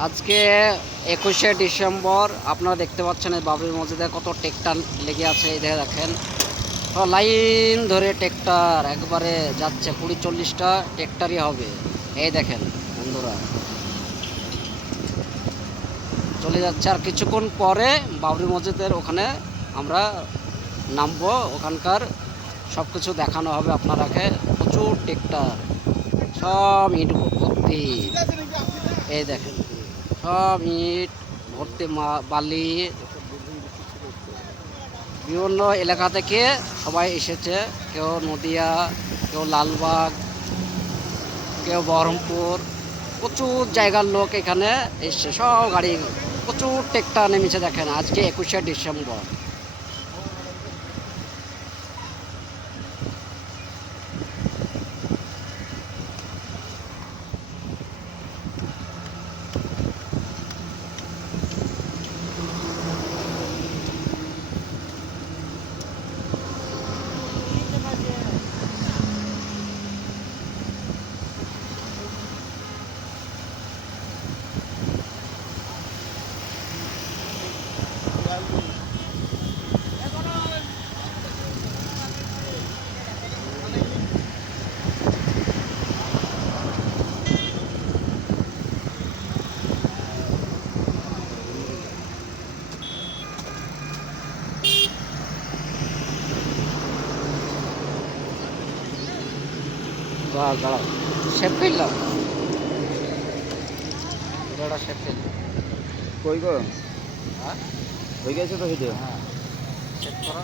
আজকে 21শে ডিসেম্বর। আপনারা দেখতে পাচ্ছেন এই বাবরি মসজিদে কত ট্রেক্টর লেগে আছে। এই দেখেন লাইন ধরে ট্রেক্টর একবারে যাচ্ছে, 20-40টা ট্রেক্টরই হবে। এই দেখেন বন্ধুরা, চলে যাচ্ছে। আর কিছুক্ষণ পরে বাবরি মসজিদের ওখানে আমরা নামবো, ওখানকার সব কিছু দেখানো হবে আপনারাকে। প্রচুর ট্রেক্টর, সব ইট ভর্তি। এই দেখেন সব ইট ভর্তি, বালি। বিভিন্ন এলাকা থেকে সবাই এসেছে, কেউ নদিয়া, কেউ লালবাগ, কেউ বহরমপুর। প্রচুর জায়গার লোক এখানে এসছে, সব গাড়ি, প্রচুর ট্রেক্টর নেমেছে। দেখেন আজকে 21শে ডিসেম্বর। দাঁড়াও, সেভ করলাম, ভিডিওটা সেভ করলাম। কই গো? হ্যাঁ হয়ে গেছে তো ভিডিও? হ্যাঁ, সেভ করো।